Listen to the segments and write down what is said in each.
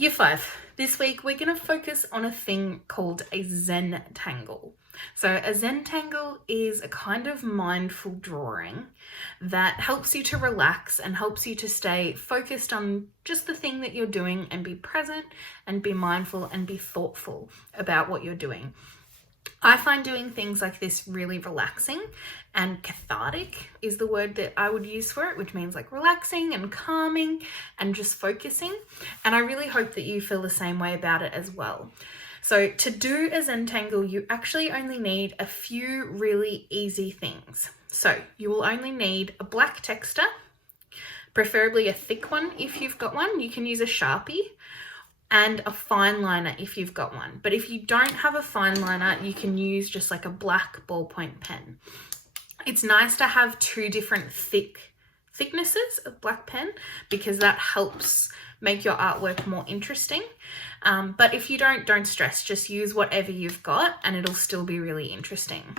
Year 5. This week we're going to focus on a thing called a Zentangle. So a Zentangle is a kind of mindful drawing that helps you to relax and helps you to stay focused on just the thing that you're doing and be present and be mindful and be thoughtful about what you're doing. I find doing things like this really relaxing, and cathartic is the word that I would use for it, which means like relaxing and calming and just focusing. And I really hope that you feel the same way about it as well. So to do a Zentangle, you actually only need a few really easy things. So you will only need a black texter, preferably a thick one if you've got one. You can use a Sharpie, and a fine liner if you've got one. But if you don't have a fine liner, you can use just like a black ballpoint pen. It's nice to have two different thicknesses of black pen because that helps make your artwork more interesting. But if you don't stress, just use whatever you've got and it'll still be really interesting.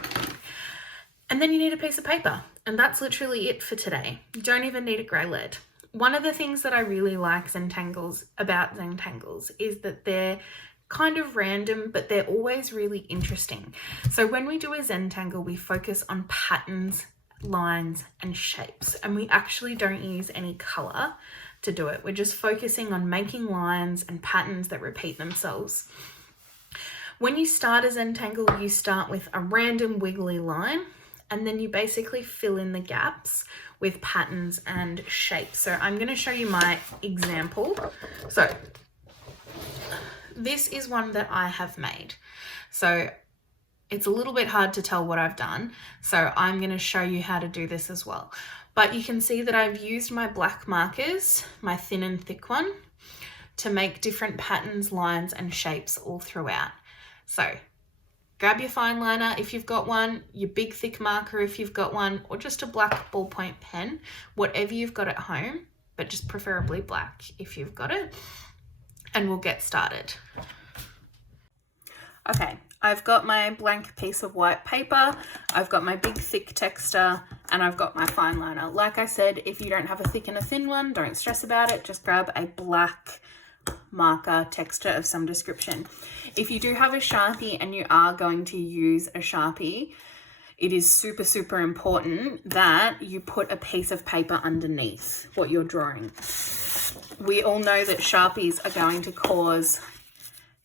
And then you need a piece of paper, and that's literally it for today. You don't even need a grey lead. One of the things that I really like about Zentangles is that they're kind of random, but they're always really interesting. So when we do a Zentangle, we focus on patterns, lines, and shapes, and we actually don't use any color to do it. We're just focusing on making lines and patterns that repeat themselves. When you start a Zentangle, you start with a random wiggly line, and then you basically fill in the gaps with patterns and shapes. So I'm going to show you my example. So this is one that I have made. So it's a little bit hard to tell what I've done. So I'm going to show you how to do this as well. But you can see that I've used my black markers, my thin and thick one, to make different patterns, lines, and shapes all throughout. So grab your fine liner if you've got one, your big thick marker if you've got one, or just a black ballpoint pen, whatever you've got at home, but just preferably black if you've got it, and we'll get started. Okay, I've got my blank piece of white paper, I've got my big thick texter, and I've got my fine liner. Like I said, if you don't have a thick and a thin one, don't stress about it, just grab a black marker texture of some description. If you do have a Sharpie and you are going to use a Sharpie, it is super important that you put a piece of paper underneath what you're drawing. We all know that Sharpies are going to cause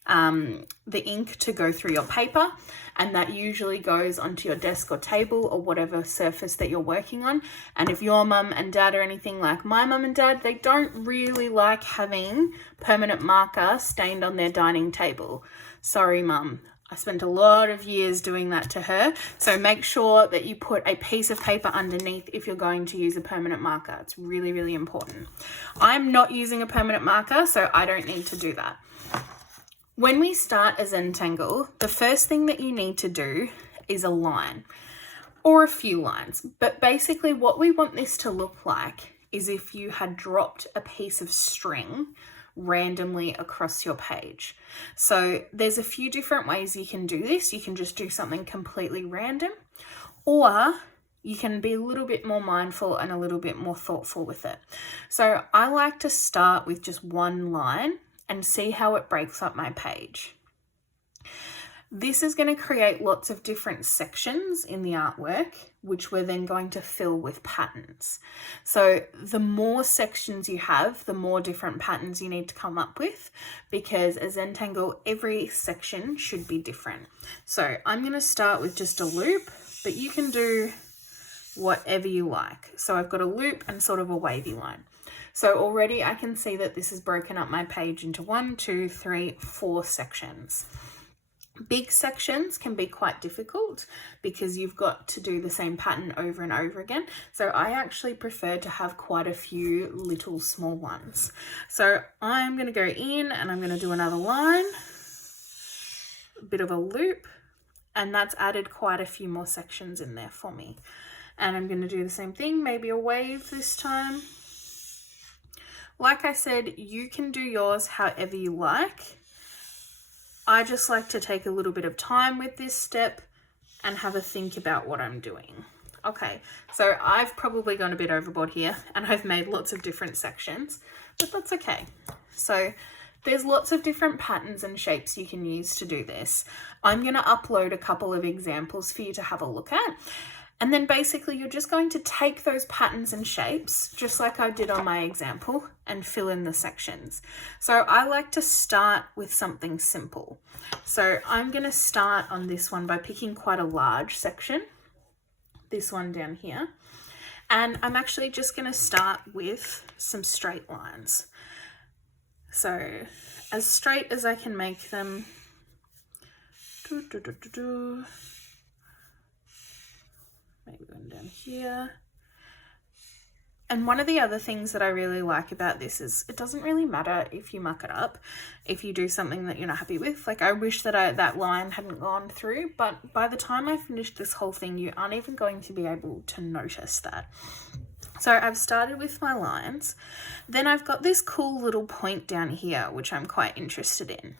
the ink to go through your paper, and that usually goes onto your desk or table or whatever surface that you're working on. And if your mum and dad are anything like my mum and dad, they don't really like having permanent marker stained on their dining table. Sorry, mum. I spent a lot of years doing that to her. So make sure that you put a piece of paper underneath if you're going to use a permanent marker. It's really important. I'm not using a permanent marker, so I don't need to do that. When we start a Zentangle, the first thing that you need to do is a line or a few lines. But basically what we want this to look like is if you had dropped a piece of string randomly across your page. So there's a few different ways you can do this. You can just do something completely random, or you can be a little bit more mindful and a little bit more thoughtful with it. So I like to start with just one line and see how it breaks up my page. This is going to create lots of different sections in the artwork, which we're then going to fill with patterns. So the more sections you have, the more different patterns you need to come up with, because a Zentangle, every section should be different. So I'm going to start with just a loop, but you can do whatever you like. So I've got a loop and sort of a wavy line. So already I can see that this has broken up my page into 1, 2, 3, 4 sections. Big sections can be quite difficult because you've got to do the same pattern over and over again. So I actually prefer to have quite a few little small ones. So I'm going to go in and I'm going to do another line, a bit of a loop, and that's added quite a few more sections in there for me. And I'm going to do the same thing, maybe a wave this time. Like I said, you can do yours however you like. I just like to take a little bit of time with this step and have a think about what I'm doing. Okay, so I've probably gone a bit overboard here and I've made lots of different sections, but that's okay. So There's lots of different patterns and shapes you can use to do this. I'm going to upload a couple of examples for you to have a look at. And then basically you're just going to take those patterns and shapes, just like I did on my example, and fill in the sections. So I like to start with something simple. So I'm going to start on this one by picking quite a large section, this one down here. And I'm actually just going to start with some straight lines. So as straight as I can make them. Maybe one down here. And one of the other things that I really like about this is it doesn't really matter if you muck it up, if you do something that you're not happy with. Like I wish that that line hadn't gone through, but by the time I finish this whole thing, you aren't even going to be able to notice that. So I've started with my lines. Then I've got this cool little point down here, which I'm quite interested in.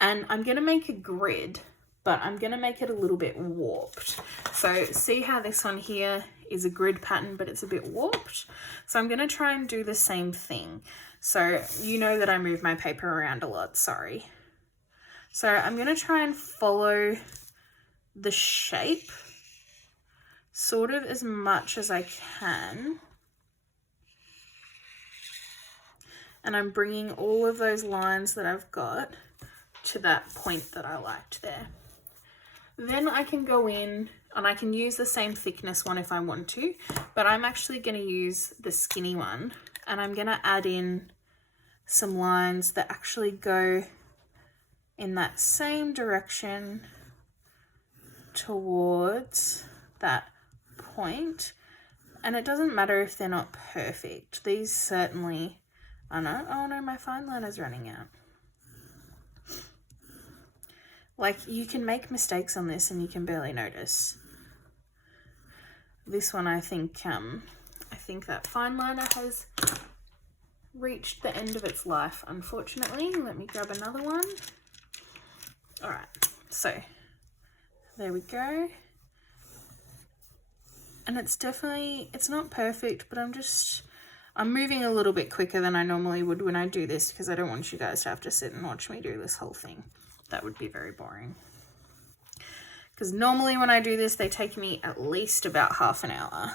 And I'm going to make a grid, but I'm going to make it a little bit warped. So see how this one here is a grid pattern, but it's a bit warped. So I'm going to try and do the same thing. So you know that I move my paper around a lot, sorry. So I'm going to try and follow the shape sort of as much as I can. And I'm bringing all of those lines that I've got to that point that I liked there. Then I can go in and I can use the same thickness one if I want to, but I'm actually going to use the skinny one, and I'm going to add in some lines that actually go in that same direction towards that point. And it doesn't matter if they're not perfect. These certainly are not. Oh no, my fine liner's running out. Like, you can make mistakes on this and you can barely notice. This one, I think that fine liner has reached the end of its life, unfortunately. Let me grab another one. All right, so there we go. And it's not perfect, but I'm moving a little bit quicker than I normally would when I do this, because I don't want you guys to have to sit and watch me do this whole thing. That would be very boring. Because normally when I do this, they take me at least about half an hour.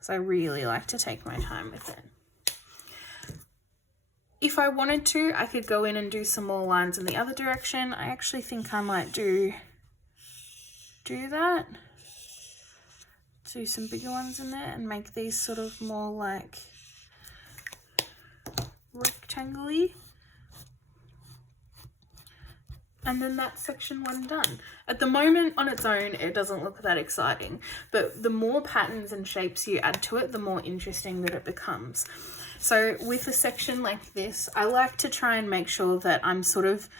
So I really like to take my time with it. If I wanted to, I could go in and do some more lines in the other direction. I actually think I might do that. Do some bigger ones in there and make these sort of more like rectangle-y. And then that's section one done. At the moment, on its own, it doesn't look that exciting, but the more patterns and shapes you add to it, the more interesting that it becomes. So with a section like this, I like to try and make sure that I'm sort of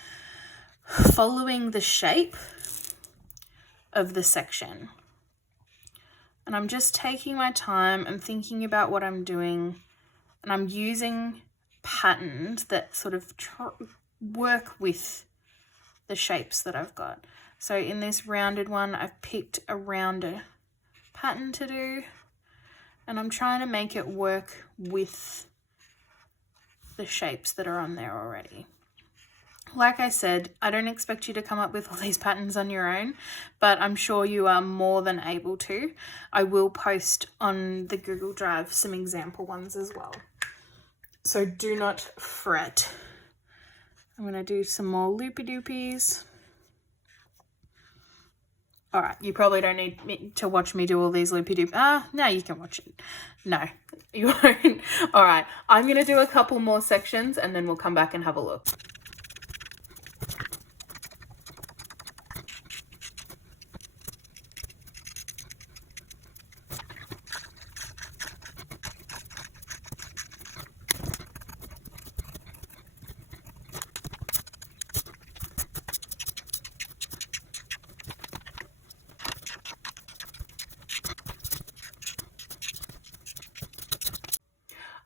following the shape of the section. And I'm just taking my time and thinking about what I'm doing, and I'm using patterns that sort of work with the shapes that I've got. So in this rounded one, I've picked a rounder pattern to do, and I'm trying to make it work with the shapes that are on there already. Like I said, I don't expect you to come up with all these patterns on your own, but I'm sure you are more than able to. I will post on the Google Drive some example ones as well. So do not fret. I'm going to do some more loopy-doopies. All right, you probably don't need me to watch me do all these loopy-doopies. No, you can watch it. No, you won't. All right, I'm going to do a couple more sections and then we'll come back and have a look.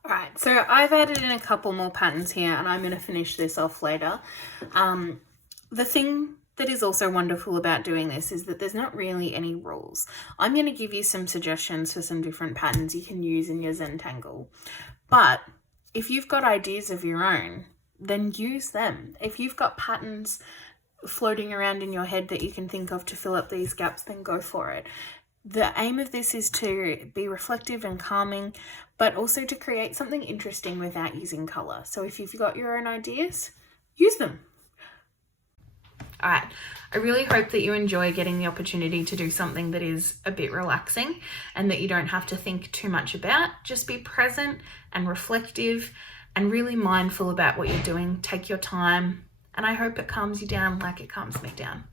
Alright, so I've added in a couple more patterns here and I'm going to finish this off later. The thing that is also wonderful about doing this is that there's not really any rules. I'm going to give you some suggestions for some different patterns you can use in your Zentangle. But if you've got ideas of your own, then use them. If you've got patterns floating around in your head that you can think of to fill up these gaps, then go for it. The aim of this is to be reflective and calming, but also to create something interesting without using colour. So if you've got your own ideas, use them. All right, I really hope that you enjoy getting the opportunity to do something that is a bit relaxing and that you don't have to think too much about. Just be present and reflective and really mindful about what you're doing. Take your time, and I hope it calms you down like it calms me down.